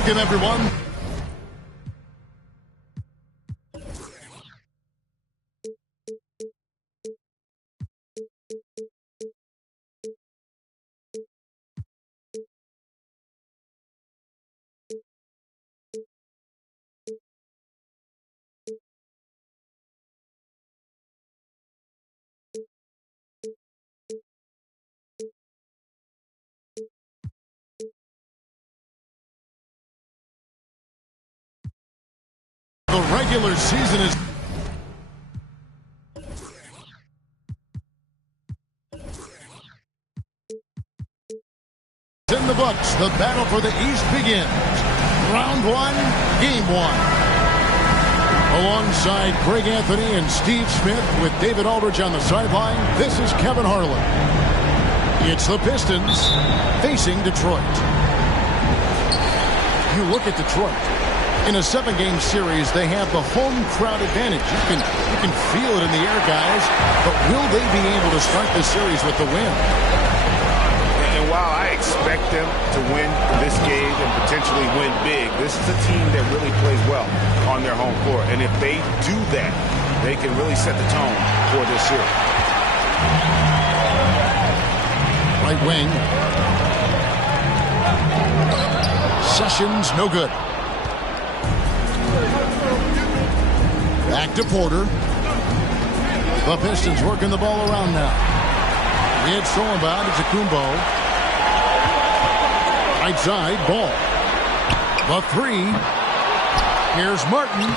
Welcome, everyone. The regular season is in the books. The battle for the East begins. Round one, game one. Alongside Greg Anthony and Steve Smith with David Aldridge on the sideline, this is Kevin Harlan. It's the Pistons facing Detroit. You look at Detroit. In a 7-game series, they have the home crowd advantage. You can feel it in the air, guys. But will they be able to start this series with the win? And while I expect them to win this game and potentially win big, this is a team that really plays well on their home court. And if they do that, they can really set the tone for this series. Right wing. Sessions, no good. Back to Porter. The Pistons working the ball around now. It's stolen by Kumbo. Right side, Ball. The three. Here's Martin.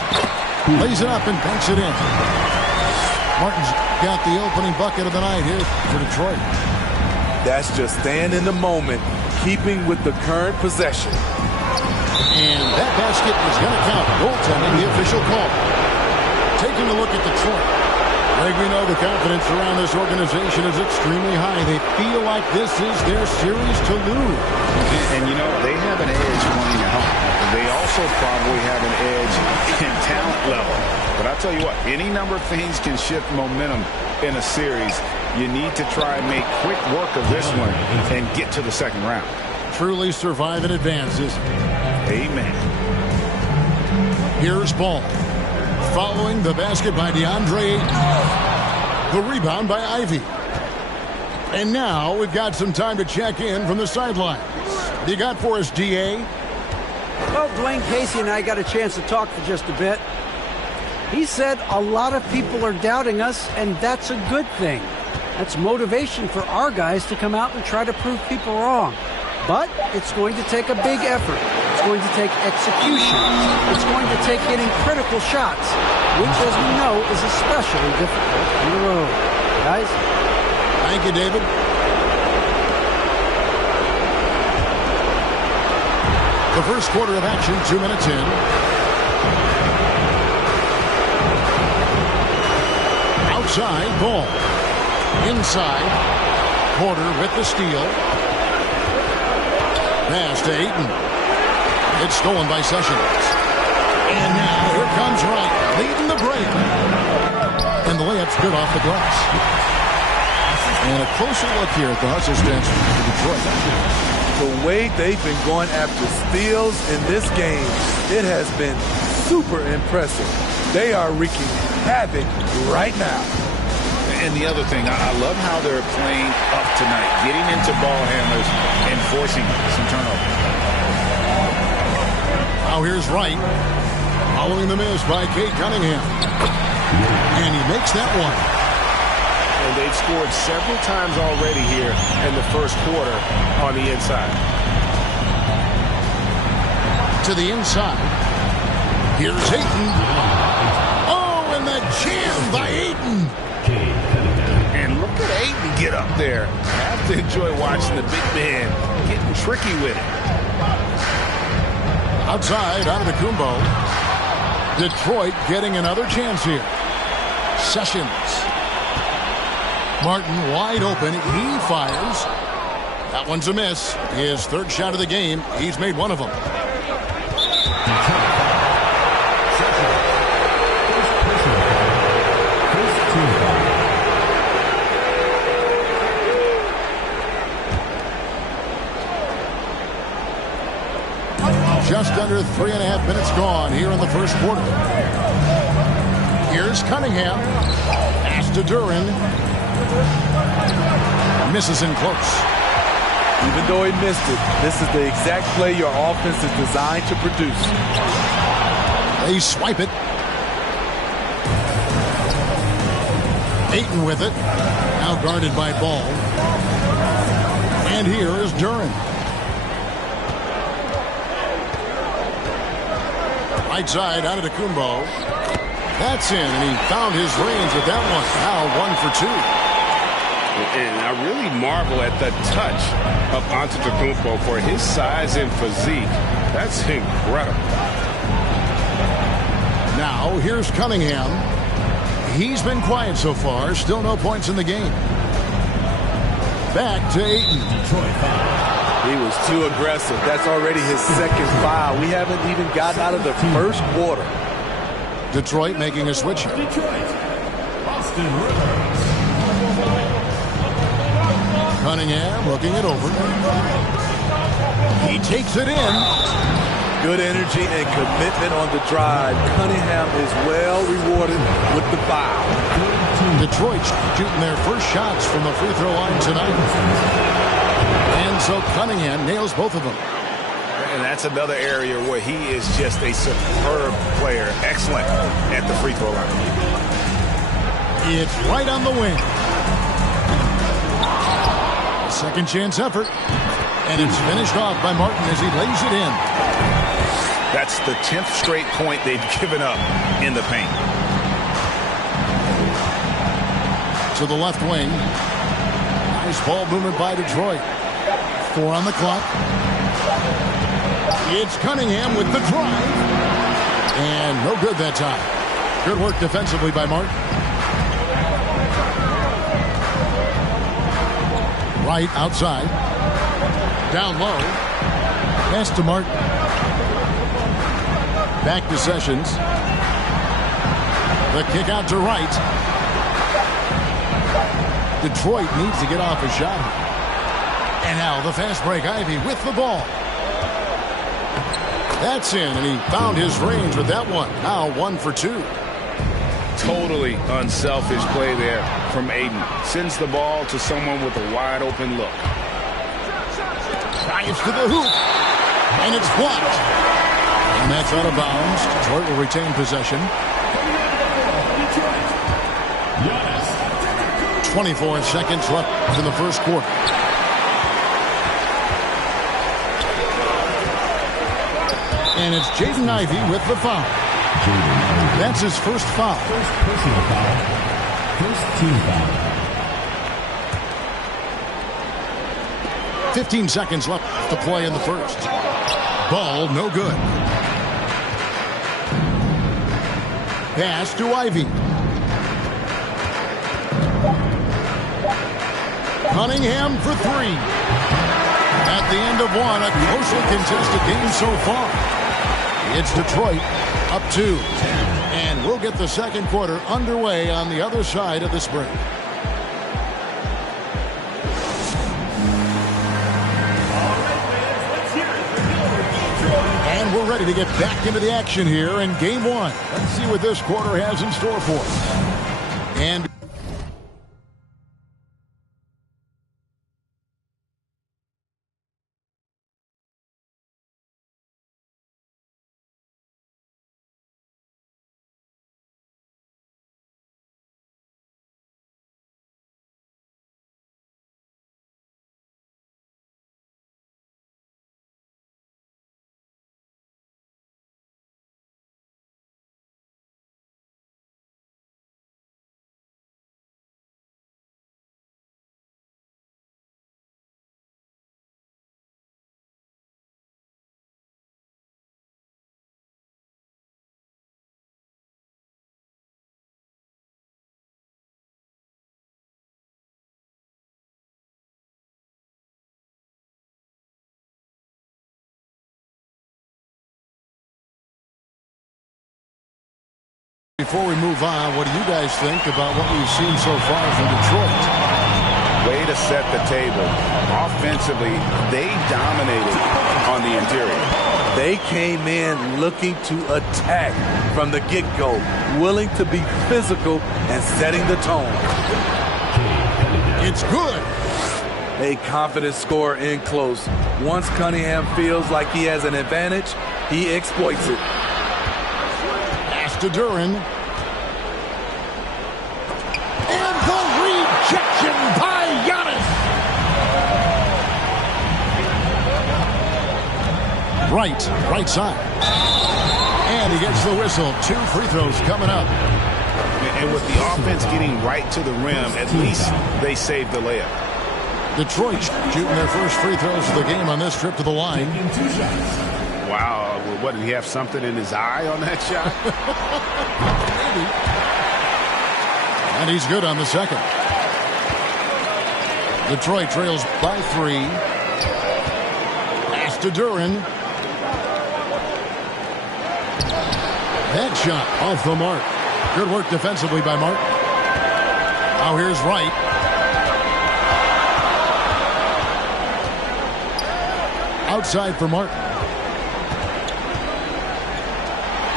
Lays it up and banks it in. Martin's got the opening bucket of the night here for Detroit. That's just staying in the moment, keeping with the current possession. And that basket is going to count. Goaltending, the official call. Taking a look at Detroit. Greg, we know the confidence around this organization is extremely high. They feel like this is their series to lose. And you know, they have an edge running at home. They also probably have an edge in talent level. But I tell you what, any number of things can shift momentum in a series. You need to try and make quick work of this one and get to the second round. Truly survive and advance, isn't it? Amen. Here's Ball. Following the basket by DeAndre Ayton. The rebound by Ivy. And now we've got some time to check in from the sidelines. You got for us, D.A.? Well, Dwayne Casey and I got a chance to talk for just a bit. He said a lot of people are doubting us, and that's a good thing. That's motivation for our guys to come out and try to prove people wrong. But it's going to take a big effort. It's going to take execution. It's going to take hitting critical shots, which, as we know, is especially difficult on the road. Guys? Thank you, David. The first quarter of action, 2 minutes in. Outside, Ball. Inside, Porter with the steal. Pass to Ayton. It's stolen by Sessions. And now here comes Wright, leading the break. And the layup's good off the glass. And a closer look here at the hustle stance for Detroit. The way they've been going after steals in this game, it has been super impressive. They are wreaking havoc right now. And the other thing, I love how they're playing up tonight, getting into ball handlers and forcing some turnovers. Now here's Wright, following the miss by Cade Cunningham. And he makes that one. And they've scored several times already here in the first quarter on the inside. To the inside. Here's Ayton. Oh, and the jam by Ayton. And look at Ayton get up there. I have to enjoy watching the big man getting tricky with it. Outside, out of the Kumbo. Detroit getting another chance here. Sessions. Martin wide open. He fires. That one's a miss. His third shot of the game. He's made one of them. Just under 3.5 minutes gone here in the first quarter. Here's Cunningham. Pass to Duran. Misses in close. Even though he missed it, this is the exact play your offense is designed to produce. They swipe it. Ayton with it. Now guarded by Ball. And here is Duran. Right side out of Kumbo. That's in, and he found his range with that one. Now 1 for 2. And I really marvel at the touch of Antetokounmpo for his size and physique. That's incredible. Now here's Cunningham. He's been quiet so far. Still no points in the game. Back to Ayton. He was too aggressive. That's already his second foul. We haven't even gotten out of the first quarter. Detroit making a switch. Cunningham looking it over. He takes it in. Good energy and commitment on the drive. Cunningham is well rewarded with the foul. Detroit shooting their first shots from the free throw line tonight. And so Cunningham nails both of them. And that's another area where he is just a superb player. Excellent at the free throw line. It's right on the wing. Second chance effort. And it's finished off by Martin as he lays it in. That's the 10th straight point they've given up in the paint. To the left wing. Nice ball movement by Detroit. 4 on the clock. It's Cunningham with the drive. And no good that time. Good work defensively by Martin. Right outside. Down low. Pass to Martin. Back to Sessions. The kick out to Wright. Detroit needs to get off a shot. And now the fast break. Ivy with the ball. That's in, and he found his range with that one. Now 1 for 2. Totally unselfish play there from Ayton. Sends the ball to someone with a wide open look. Drives to the hoop. And it's blocked. And that's out of bounds. Detroit will retain possession. 24 seconds left in the first quarter. And it's Jaden Ivey with the foul. That's his first foul. First personal foul. First team foul. 15 seconds left to play in the first. Ball no good. Pass to Ivey. Cunningham for 3. At the end of one, a closely contested game so far. It's Detroit up 2. And we'll get the second quarter underway on the other side of this break. And we're ready to get back into the action here in game 1. Let's see what this quarter has in store for us. And before we move on, what do you guys think about what we've seen so far from Detroit? Way to set the table. Offensively, they dominated on the interior. They came in looking to attack from the get-go, willing to be physical and setting the tone. It's good. A confident score in close. Once Cunningham feels like he has an advantage, he exploits it. Pass to Duran. And the rejection by Giannis. Right side. And he gets the whistle. 2 free throws coming up. And with the offense getting right to the rim, at least they saved the layup. Detroit shooting their first free throws of the game on this trip to the line. Wow. What, did he have something in his eye on that shot? Maybe. And he's good on the second. Detroit trails by 3. Pass to Duran. Headshot off the mark. Good work defensively by Mark. Now here's Wright. Outside for Martin.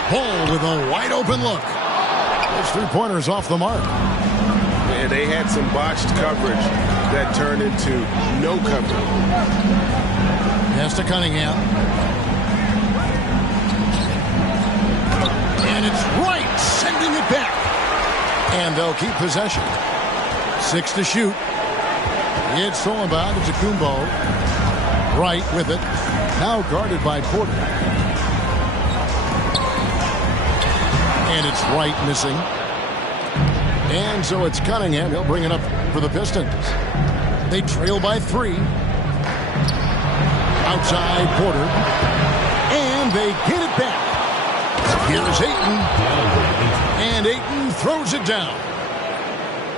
Paul with a wide open look. Those 3-pointers off the mark. And they had some botched coverage that turned into no coverage. Pass to Cunningham. And it's Wright sending it back. And they'll keep possession. 6 to shoot. It's thrown by to Kumbo. Wright with it. Now guarded by Porter. And it's Wright missing. And so it's Cunningham. He'll bring it up for the Pistons. They trail by 3. Outside Porter. And they get it back. Here's Ayton. And Ayton throws it down.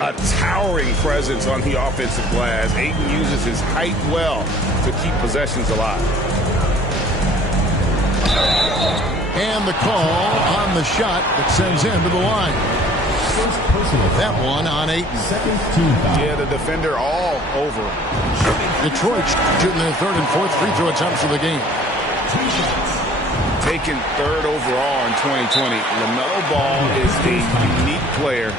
A towering presence on the offensive glass. Ayton uses his height well to keep possessions alive. And the call on the shot that sends him to the line. That one on Ayton. Yeah, the defender all over. Detroit shooting their 3rd and 4th free throw attempts of the game. Taken 3rd overall in 2020. LaMelo Ball is a unique player.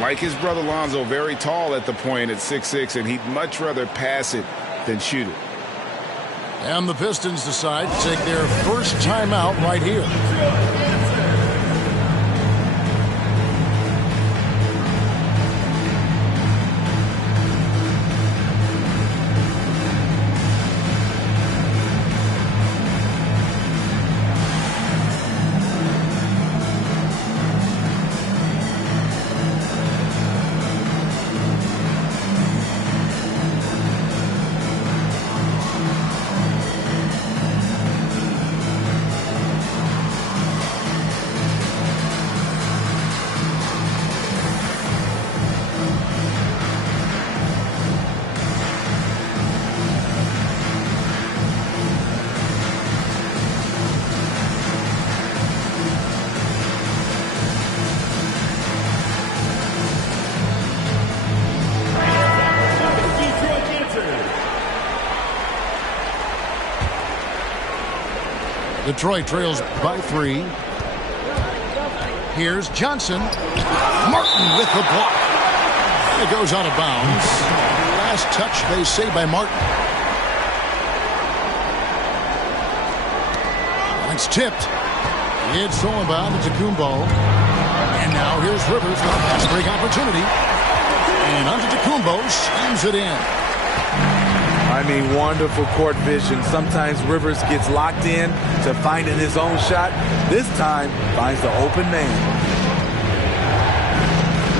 Like his brother Lonzo, very tall at the point at 6'6", and he'd much rather pass it than shoot it. And the Pistons decide to take their first timeout right here. Detroit trails by 3. Here's Johnson. Martin with the block. It goes out of bounds. Last touch, they say, by Martin. It's tipped. It's thrown by to Kumbo. And now here's Rivers with a fast break opportunity. And Antetokounmpo schemes it in. I mean, wonderful court vision. Sometimes Rivers gets locked in to finding his own shot. This time, finds the open man.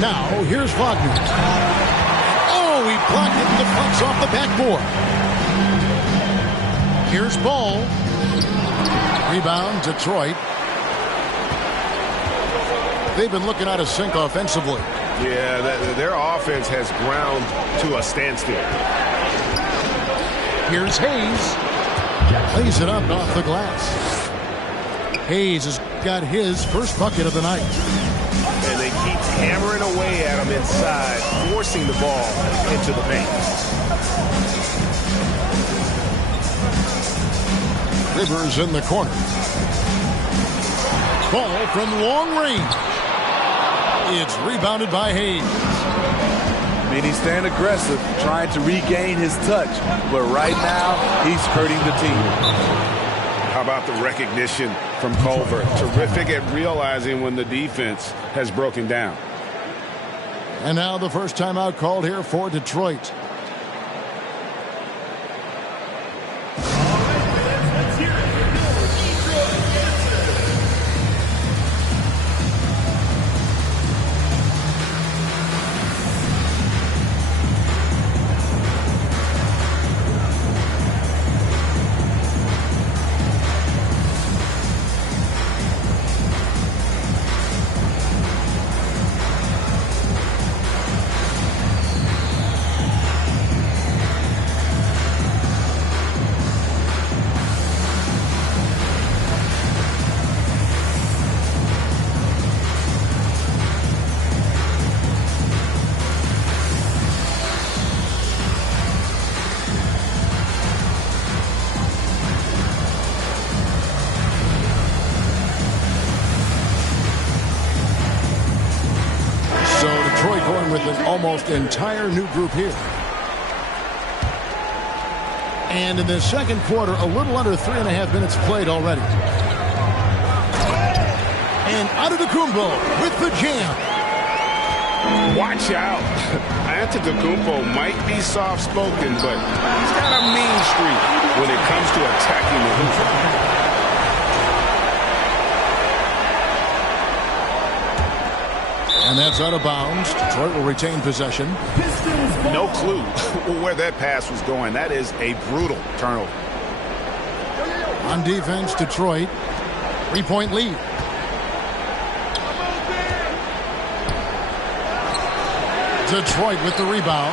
Now, here's Wagner. Oh, he blocked it and deflects off the backboard. Here's Ball. Rebound, Detroit. They've been looking out of sync offensively. Yeah, their offense has ground to a standstill. Here's Hayes. Lays it up and off the glass. Hayes has got his first bucket of the night. And they keep hammering away at him inside, forcing the ball into the paint. Rivers in the corner. Ball from long range. It's rebounded by Hayes. I mean, he's staying aggressive, trying to regain his touch. But right now, he's hurting the team. How about the recognition from Culver? Terrific at realizing when the defense has broken down. And now the first timeout called here for Detroit. With an almost entire new group here. And in the second quarter, a little under 3.5 minutes played already. And Antetokounmpo with the jam. Watch out. Antetokounmpo might be soft-spoken, but he's got a mean streak when it comes to attacking the hoop. And that's out of bounds. Detroit will retain possession. No clue where that pass was going. That is a brutal turnover. On defense, Detroit. 3-point lead. Detroit with the rebound.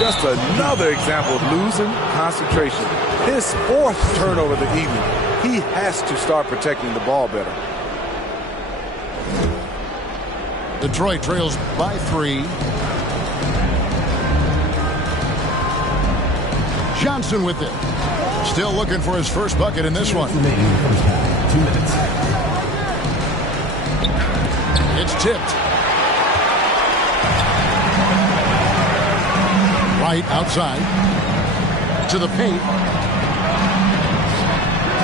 Just another example of losing concentration. His 4th turnover of the evening. He has to start protecting the ball better. Detroit trails by 3. Johnson with it. Still looking for his first bucket in this one. 2 minutes. It's tipped. Right outside. To the paint.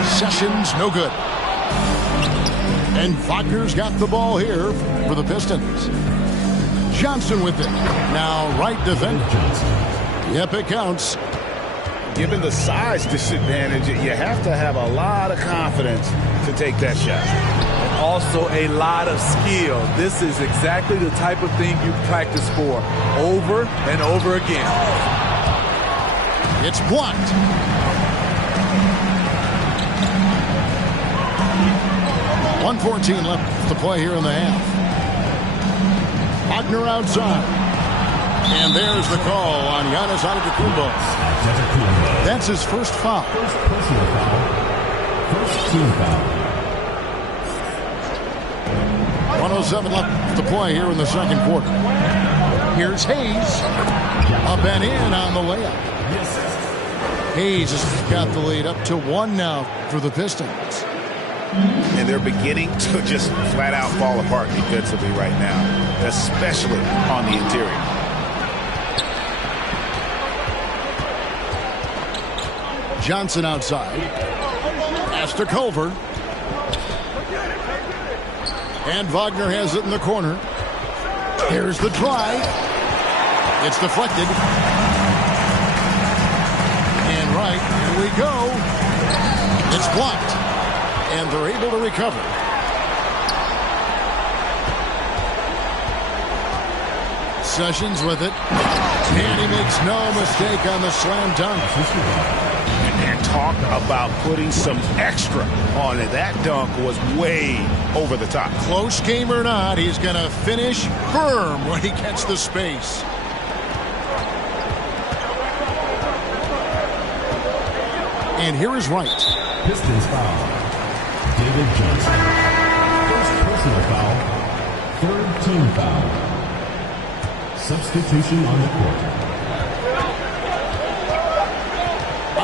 Sessions, no good. And Wagner's got the ball here for the Pistons. Johnson with it. Now right defender. Yep, it counts. Given the size disadvantage, you have to have a lot of confidence to take that shot. And also a lot of skill. This is exactly the type of thing you practice for over and over again. It's blocked. .114 left to play here in the half. Wagner outside. And there's the call on Giannis Antetokounmpo. That's his first foul. First personal foul. First team foul. 107 left to play here in the second quarter. Here's Hayes. Up and in on the layup. Hayes has got the lead up to 1 now for the Pistons. And they're beginning to just flat out fall apart defensively right now, especially on the interior. Johnson outside. Pass to Culver. And Wagner has it in the corner. Here's the drive. It's deflected. And right, here we go. It's blocked. And they're able to recover. Sessions with it. And he makes no mistake on the slam dunk. And talk about putting some extra on it. That dunk was way over the top. Close game or not, he's going to finish firm when he gets the space. And here is Wright. Pistons foul. David Johnson. First personal foul. Third team foul. Substitution on the court.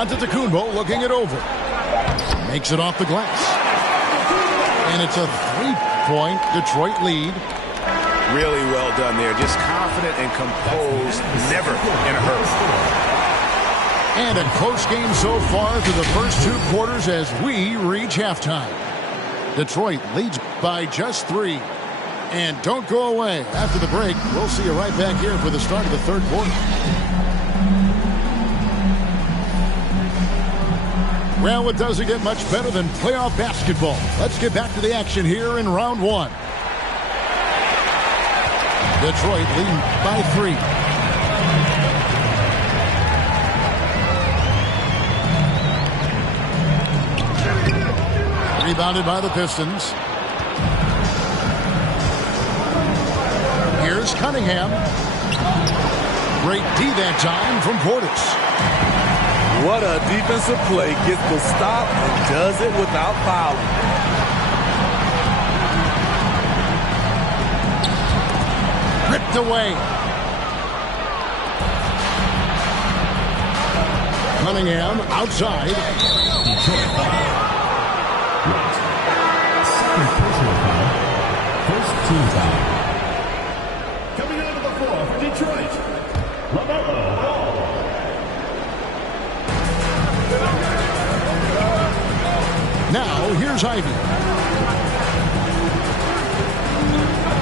Antetokounmpo looking it over. Makes it off the glass. And it's a 3-point Detroit lead. Really well done there. Just confident and composed, never in a hurry. And a close game so far through the first 2 quarters as we reach halftime. Detroit leads by just 3. And don't go away. After the break, we'll see you right back here for the start of the 3rd quarter. Well, it doesn't get much better than playoff basketball. Let's get back to the action here in round 1. Detroit leading by 3. Rebounded by the Pistons. Here's Cunningham. Great D that time from Portis. What a defensive play. Gets the stop and does it without fouling. Ripped away. Cunningham outside. Second personal foul. First team foul. Coming out of the floor for Detroit, LaMelo Ball. Now, here's Ivy.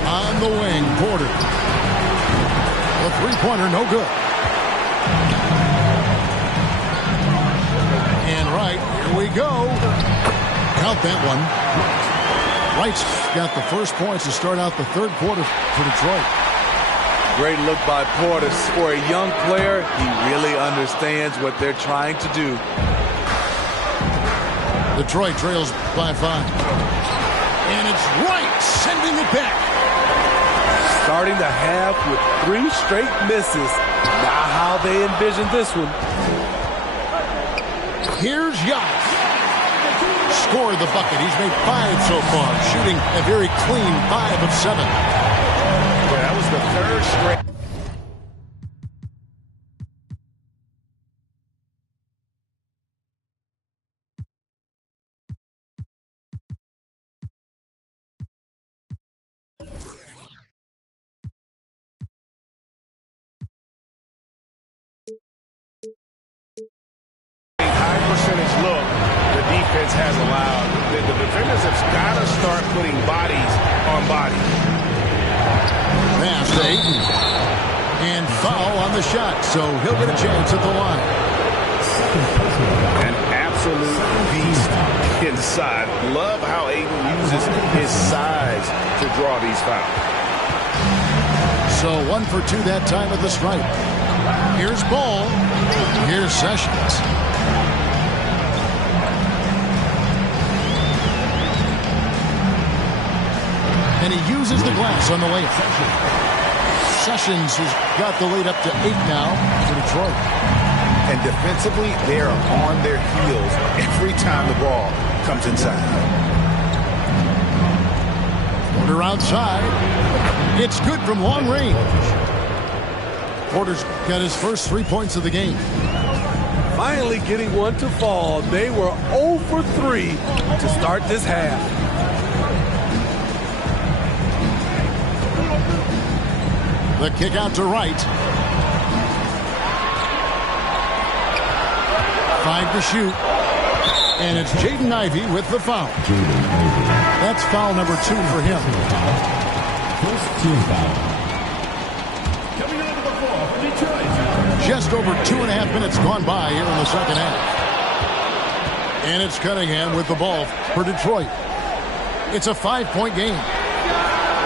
On the wing, Porter. The three-pointer, no good. And right, here we go. Count that one. Wright's got the first points to start out the 3rd quarter for Detroit. Great look by Portis. For a young player, he really understands what they're trying to do. Detroit trails by 5. And it's Wright sending it back. Starting the half with 3 straight misses. Not how they envisioned this one. Here's Yacht. Scored the bucket. He's made 5 so far, shooting a very clean 5 of 7. Yeah, that was the 3rd straight. High percentage look the defense has allowed. The defenders have got to start putting bodies on bodies. Pass to Ayton. And foul on the shot, so he'll get a chance at the line. An absolute beast inside. Love how Ayton uses his size to draw these fouls. So 1 for 2 that time at the stripe. Here's Ball. Here's Sessions. And he uses the glass on the layup. Sessions has got the lead up to 8 now for Detroit. And defensively, they are on their heels every time the ball comes inside. Porter outside. It's good from long range. Porter's got his first 3 points of the game. Finally getting one to fall. They were 0 for 3 to start this half. The kick out to Wright. 5 to shoot. And it's Jaden Ivey with the foul. That's foul number 2 for him. First team foul. Coming out of the floor for Detroit. Just over 2.5 minutes gone by here in the second half. And it's Cunningham with the ball for Detroit. It's a 5-point game.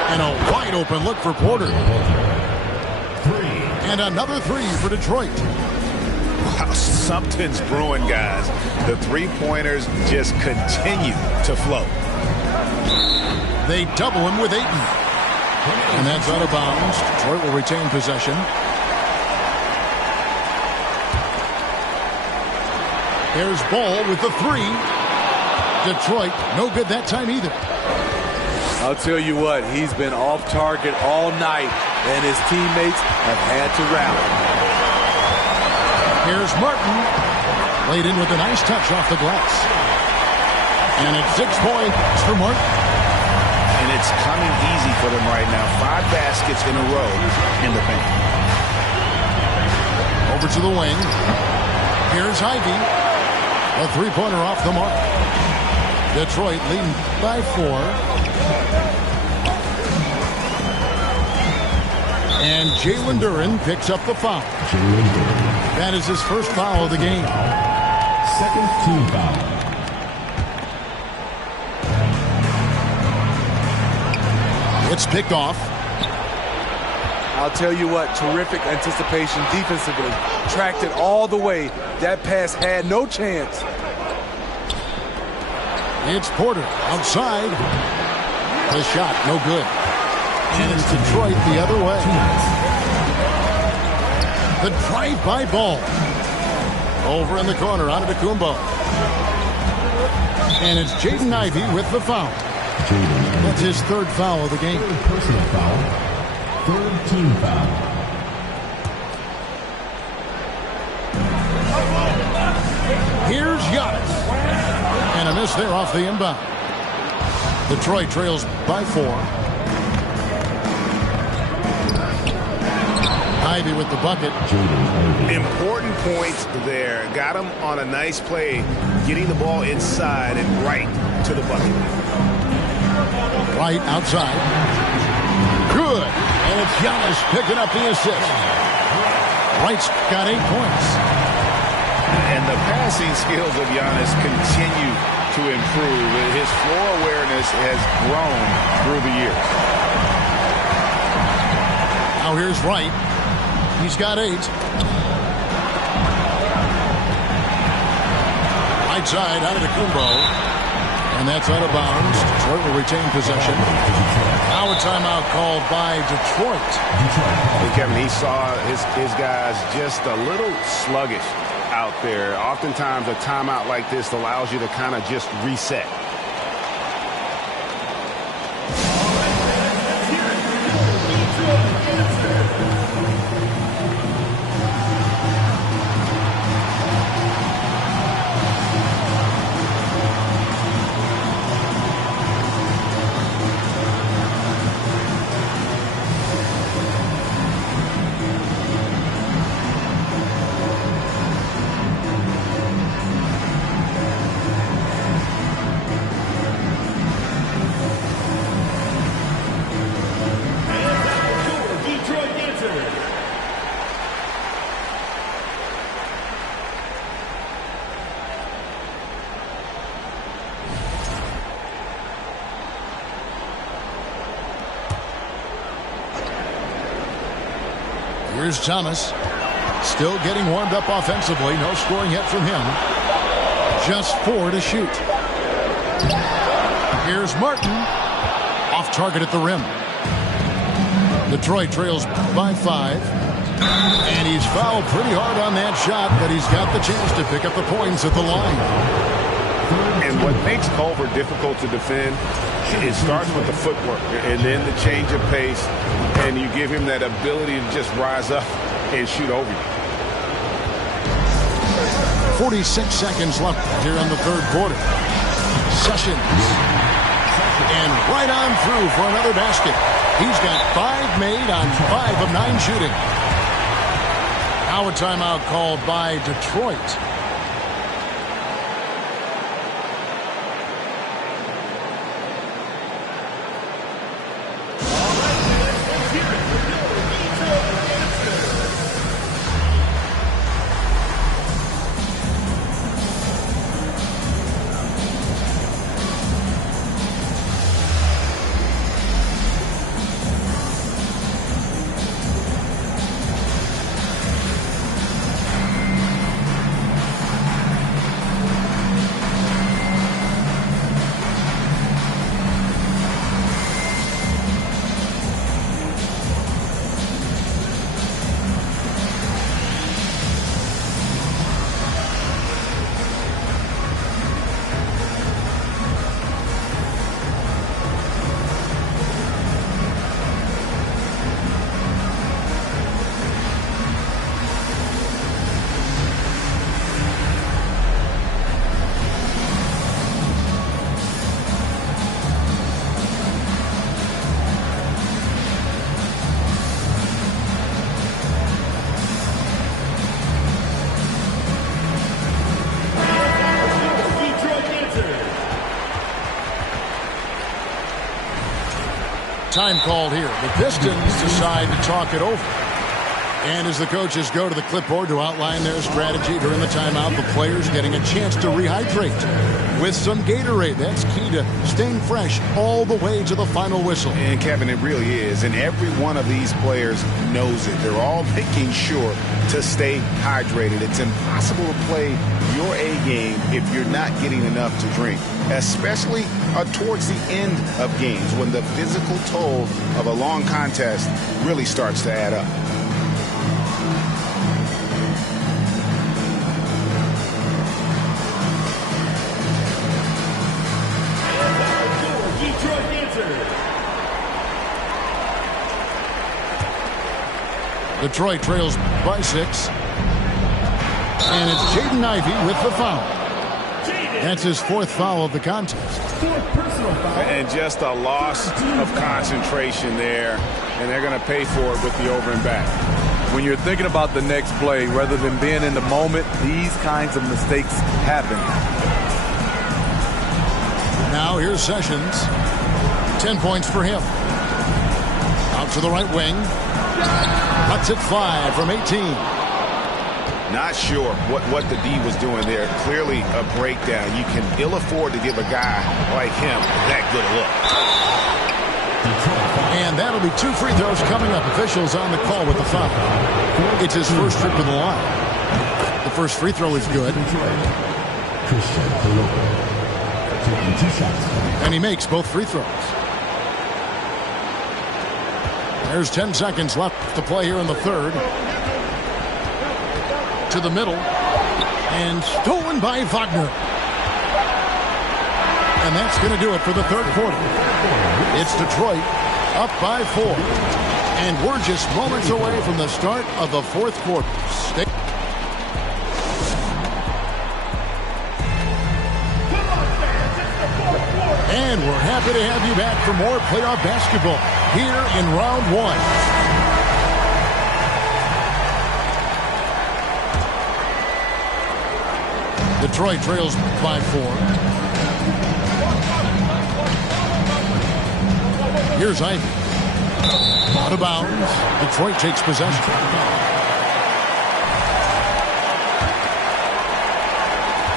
And a wide open look for Porter. And another 3 for Detroit. Wow, something's brewing, guys. The three-pointers just continue to flow. They double him with Ayton. And that's out of bounds. Detroit will retain possession. Here's Ball with the 3. Detroit, no good that time either. I'll tell you what, he's been off target all night, and his teammates have had to rally. Here's Martin. Laid in with a nice touch off the glass. And it's 6 points for Martin. And it's coming easy for them right now. 5 baskets in a row in the paint. Over to the wing. Here's Ivy. A three-pointer off the mark. Detroit leading by 4. And Jalen Duren picks up the foul. That is his first foul of the game. Second team foul. It's picked off. I'll tell you what, terrific anticipation defensively. Tracked it all the way. That pass had no chance. It's Porter outside. The shot, no good. And it's Detroit the other way. The drive-by ball. Over in the corner, out of the Kumbo. And it's Jaden Ivey with the foul. That's his third foul of the game. Third personal foul. Third team foul. Here's Giannis. And a miss there off the inbound. Detroit trails by 4. Ivy with the bucket. Important points there. Got him on a nice play, getting the ball inside and right to the bucket. Right outside. Good. And it's Giannis picking up the assist. Wright's got 8 points. And the passing skills of Giannis continue to improve. His floor awareness has grown through the years. Now here's Wright. He's got 8. Right side out of the Kumbo. And that's out of bounds. Detroit will retain possession. Now a timeout called by Detroit. Hey, Kevin, he saw his guys just a little sluggish out there. Oftentimes a timeout like this allows you to kind of just reset. Here's Thomas. Still getting warmed up offensively. No scoring yet from him. Just 4 to shoot. Here's Martin. Off target at the rim. Detroit trails by 5. And he's fouled pretty hard on that shot, but he's got the chance to pick up the points at the line. And what makes Culver difficult to defend, it starts with the footwork and then the change of pace, and you give him that ability to just rise up and shoot over you. 46 seconds left here in the third quarter. Sessions. And right on through for another basket. He's got 5 made on 5 of 9 shooting. Now a timeout called by Detroit. Time called here. The Pistons decide to talk it over. And as the coaches go to the clipboard to outline their strategy during the timeout, the players getting a chance to rehydrate with some Gatorade. That's key to staying fresh all the way to the final whistle. And Kevin, it really is. And every one of these players knows it. They're all making sure to stay hydrated. It's impossible to play your A game if you're not getting enough to drink, especially towards the end of games when the physical toll of a long contest really starts to add up. Detroit trails by 6. And it's Jaden Ivey with the foul. That's his 4th foul of the contest. And just a loss of concentration there. And they're going to pay for it with the over and back. When you're thinking about the next play, rather than being in the moment, these kinds of mistakes happen. Now here's Sessions. 10 points for him. Out to the right wing. Cuts it 5 from 18. Not sure what the D was doing there. Clearly a breakdown. You can ill afford to give a guy like him that good a look. And that'll be 2 free throws coming up. Officials on the call with the foul. It's his first trip to the line. The first free throw is good. And he makes both free throws. There's 10 seconds left to play here in the third. To the middle. And stolen by Wagner. And that's going to do it for the third quarter. It's Detroit up by 4. And we're just moments away from the start of the fourth quarter. And we're happy to have you back for more playoff basketball here in round 1. Detroit trails by 4. Here's Ivey. Out of bounds. Detroit takes possession.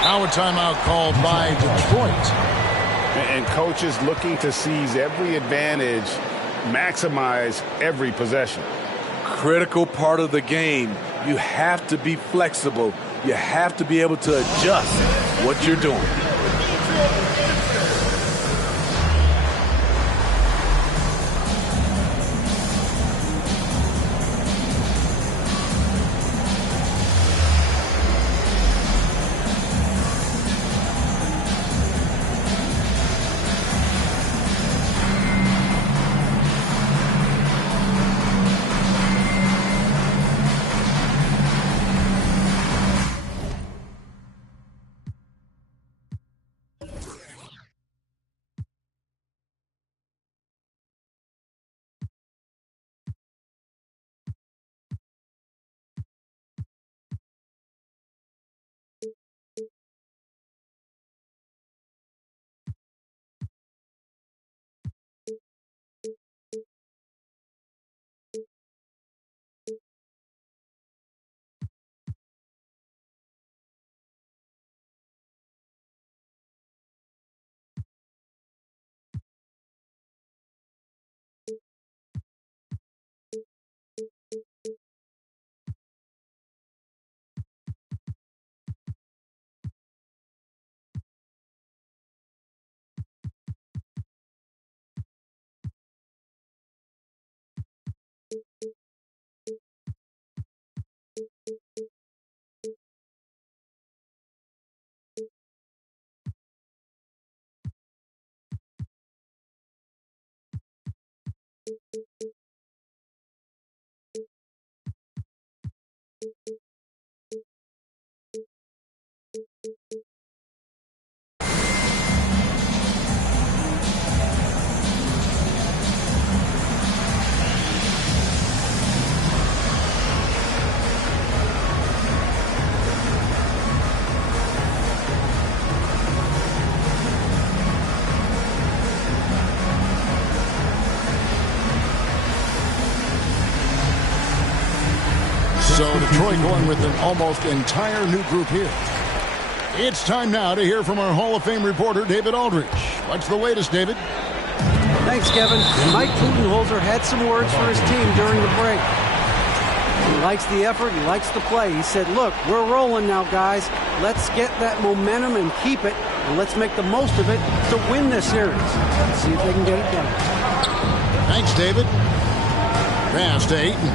Now a timeout called by Detroit. And coaches looking to seize every advantage, maximize every possession. Critical part of the game. You have to be flexible. You have to be able to adjust what you're doing. So Detroit going with an almost entire new group here. It's time now to hear from our Hall of Fame reporter, David Aldridge. What's the latest, David? Thanks, Kevin. Mike Budenholzer had some words for his team during the break. He likes the effort. He likes the play. He said, look, we're rolling now, guys. Let's get that momentum and keep it, and let's make the most of it to win this series. Let's see if they can get it done. Thanks, David. Pass to Ayton.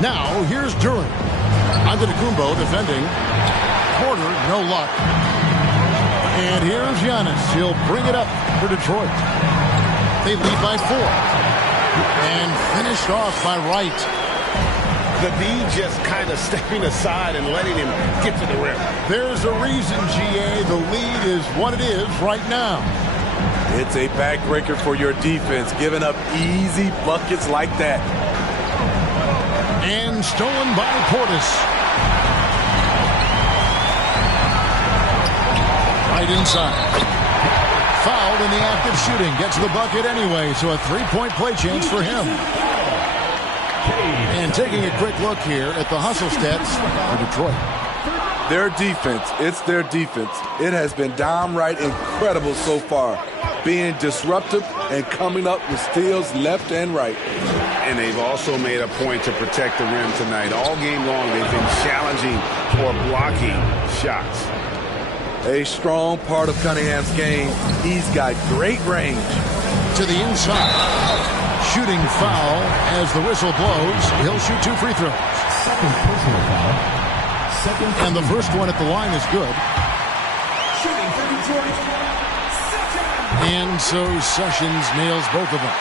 Now, here's Duran. Antetokounmpo defending. Porter, no luck. And here's Giannis. He'll bring it up for Detroit. They lead by 4. And finished off by Wright. The D just kind of stepping aside and letting him get to the rim. There's a reason, GA. The lead is what it is right now. It's a backbreaker for your defense, giving up easy buckets like that. And stolen by Portis. Right inside. Fouled in the act of shooting. Gets the bucket anyway, so a 3-point play chance for him. And taking a quick look here at the hustle stats for Detroit. Their defense, it's their defense. It has been downright incredible so far, being disruptive and coming up with steals left and right. And they've also made a point to protect the rim tonight. All game long, they've been challenging or blocking shots. A strong part of Cunningham's game. He's got great range. To the inside. Shooting foul as the whistle blows. He'll shoot 2 free throws. Second personal foul. And the first one at the line is good. Shooting for Detroit. And so Sessions nails both of them.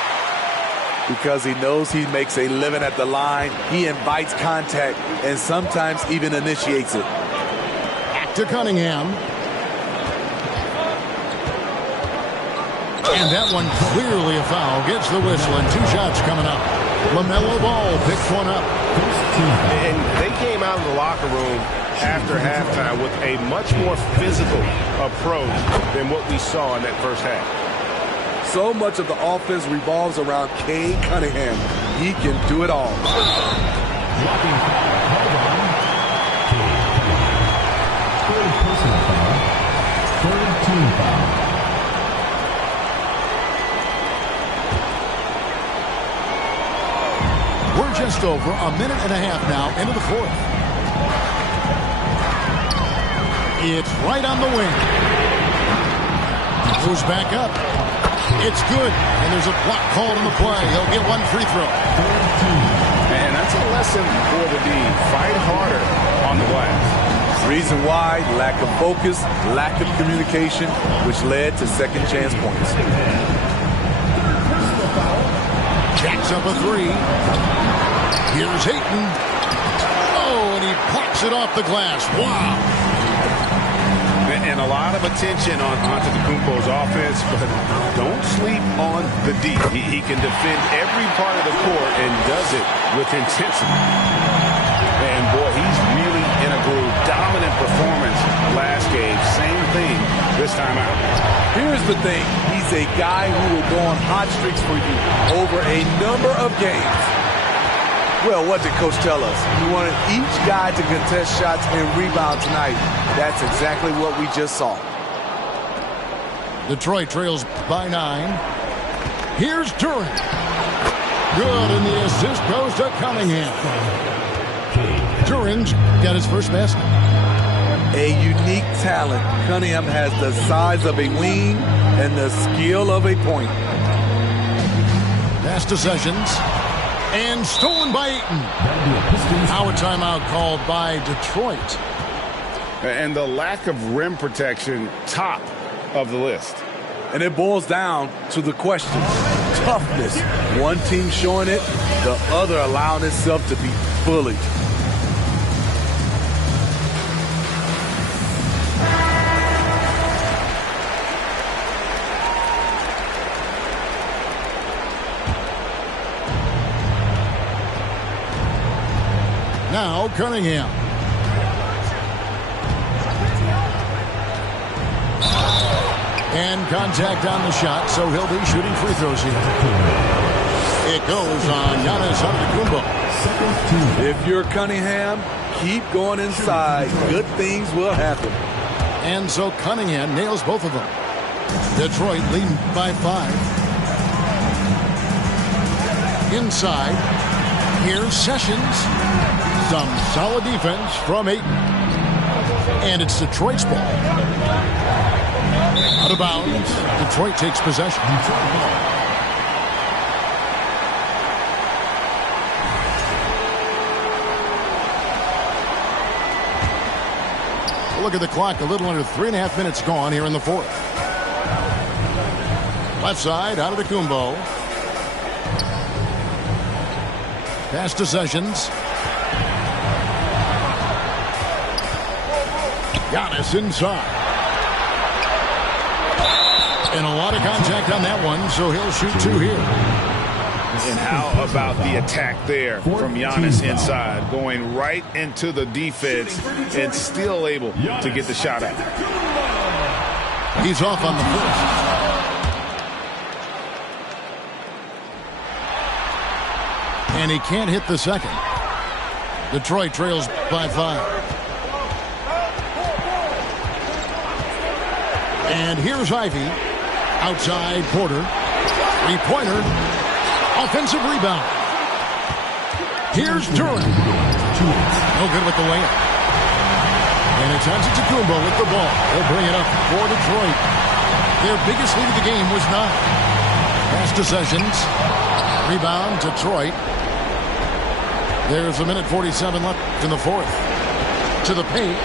Because he knows he makes a living at the line, he invites contact and sometimes even initiates it. Back to Cunningham. And that one clearly a foul. Gets the whistle and 2 shots coming up. LaMelo Ball picks one up. And they came out of the locker room after halftime with a much more physical approach than what we saw in that first half. So much of the offense revolves around Cade Cunningham. He can do it all. Blocking foul. Hold on. Third personal foul. Third team foul. We're just over a minute and a half now into the fourth. It's right on the wing. Goes back up. It's good. And there's a block called on the play. He'll get 1 free throw. And that's a lesson for the D. Fight harder on the glass. Reason why, lack of focus, lack of communication, which led to second chance points. Jacks up a 3. Here's Ayton. Oh, and he pops it off the glass. Wow. And a lot of attention on Antetokounmpo's offense, but don't sleep on the D. He can defend every part of the court and does it with intensity. And boy, he's really in a groove. Dominant performance last game. Same thing this time out. Here's the thing. He's a guy who will go on hot streaks for you over a number of games. Well, what did Coach tell us? He wanted each guy to contest shots and rebound tonight. That's exactly what we just saw. Detroit trails by 9. Here's Duran. Good, and the assist goes to Cunningham. Duran's got his first basket. A unique talent. Cunningham has the size of a wing and the skill of a point. Pass to Sessions. And stolen by Ayton. Our timeout called by Detroit. And the lack of rim protection, top of the list. And it boils down to the question. Toughness. One team showing it, the other allowing itself to be bullied. Now Cunningham. And contact on the shot, so he'll be shooting free throws here. It goes on Giannis Antetokounmpo. If you're Cunningham, keep going inside. Good things will happen. And so Cunningham nails both of them. Detroit leading by 5. Inside. Here's Sessions. Some solid defense from Ayton. And it's Detroit's ball. Out of bounds. Detroit takes possession. Look at the clock. A little under 3.5 minutes gone here in the fourth. Left side, out of the Antetokounmpo. Pass to Sessions. Giannis inside. And a lot of contact on that one, so he'll shoot 2 here. And how about the attack there from Giannis inside, going right into the defense and still able to get the shot out. He's off on the first. And he can't hit the second. Detroit trails by 5. And here's Ivy. Outside Porter. 3-pointer. Offensive rebound. Here's Durant. No good with the layup. And it's Antetokounmpo with the ball. He'll bring it up for Detroit. Their biggest lead of the game was 9. Pass to Sessions. Rebound, Detroit. There's a minute 47 left in the fourth. To the paint.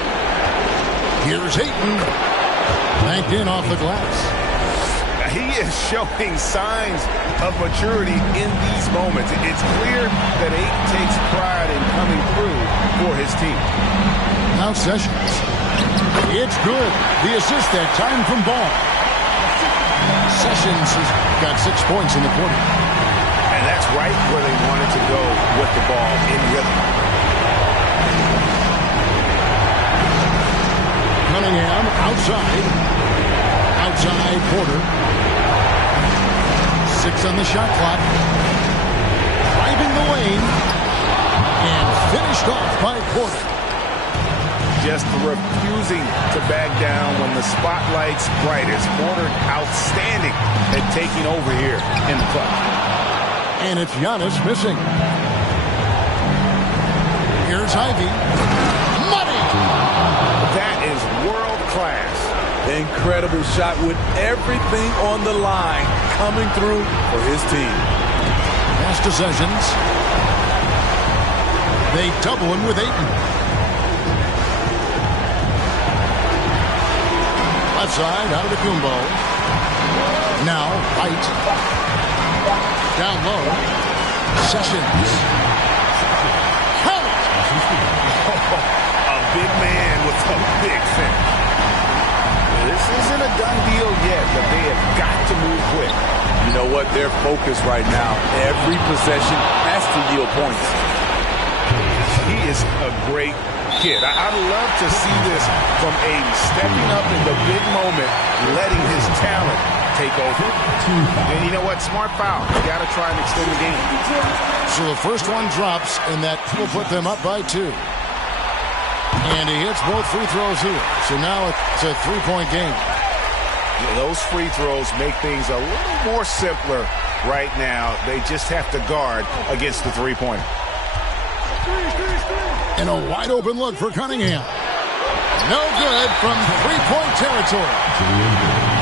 Here's Ayton. Banked in off the glass. He is showing signs of maturity in these moments. It's clear that Ayton takes pride in coming through for his team. Now Sessions. It's good. The assist that time from Ball. Sessions has got 6 points in the quarter. And that's right where they wanted to go with the ball in rhythm. Cunningham outside. Outside Porter. 6 on the shot clock. Driving the lane. And finished off by Porter. Just refusing to back down when the spotlight's brightest. Porter outstanding at taking over here in the clutch. And it's Giannis missing. Here's Ivy. Money! That is world class. Incredible shot with everything on the line coming through for his team. Pass to Sessions. They double him with Ayton. Left side, out of the Antetokounmpo. Now, White. Down low. Sessions. Count! A big man with a big finish. This isn't a done deal yet, but they have got to move quick. You know what? They're focused right now. Every possession has to yield points. He is a great kid. I'd love to see this from Ayton, stepping up in the big moment, letting his talent take over. And you know what? Smart foul. You got to try and extend the game. So the first one drops, and that will put them up by 2. And he hits both free throws here. So now it's a 3-point game. Those free throws make things a little more simpler right now. They just have to guard against the three-pointer. And a wide open look for Cunningham. No good from 3-point territory.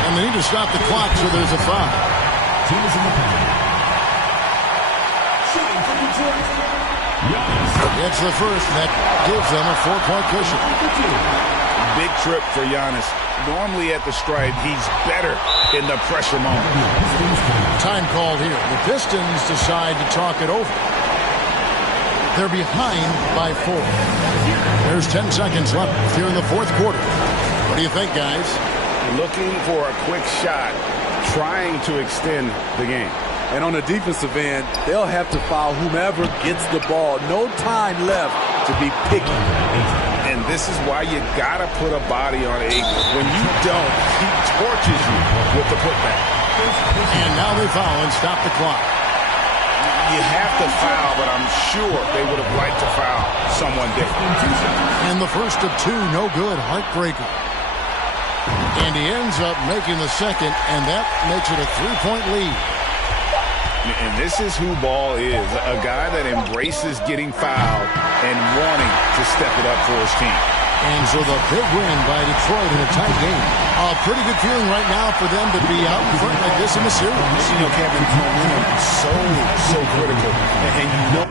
And they need to stop the clock, so there's a foul. It's the first, and that gives them a 4-point cushion. Big trip for Giannis. Normally at the stripe, he's better in the pressure moment. Time called here. The Pistons decide to talk it over. They're behind by 4. There's 10 seconds left here in the fourth quarter. What do you think, guys? Looking for a quick shot, trying to extend the game. And on the defensive end, they'll have to foul whomever gets the ball. No time left to be picky. And this is why you got to put a body on Ayton. When you don't, he torches you with the putback. And now they foul and stop the clock. You have to foul, but I'm sure they would have liked to foul someone different. And the first of two, no good. Heartbreaker. And he ends up making the second, and that makes it a 3-point lead. And this is who Ball is, a guy that embraces getting fouled and wanting to step it up for his team. And so the big win by Detroit in a tight game. A pretty good feeling right now for them to be out in front like this in the series. You know, Kevin, momentum is so critical. And you know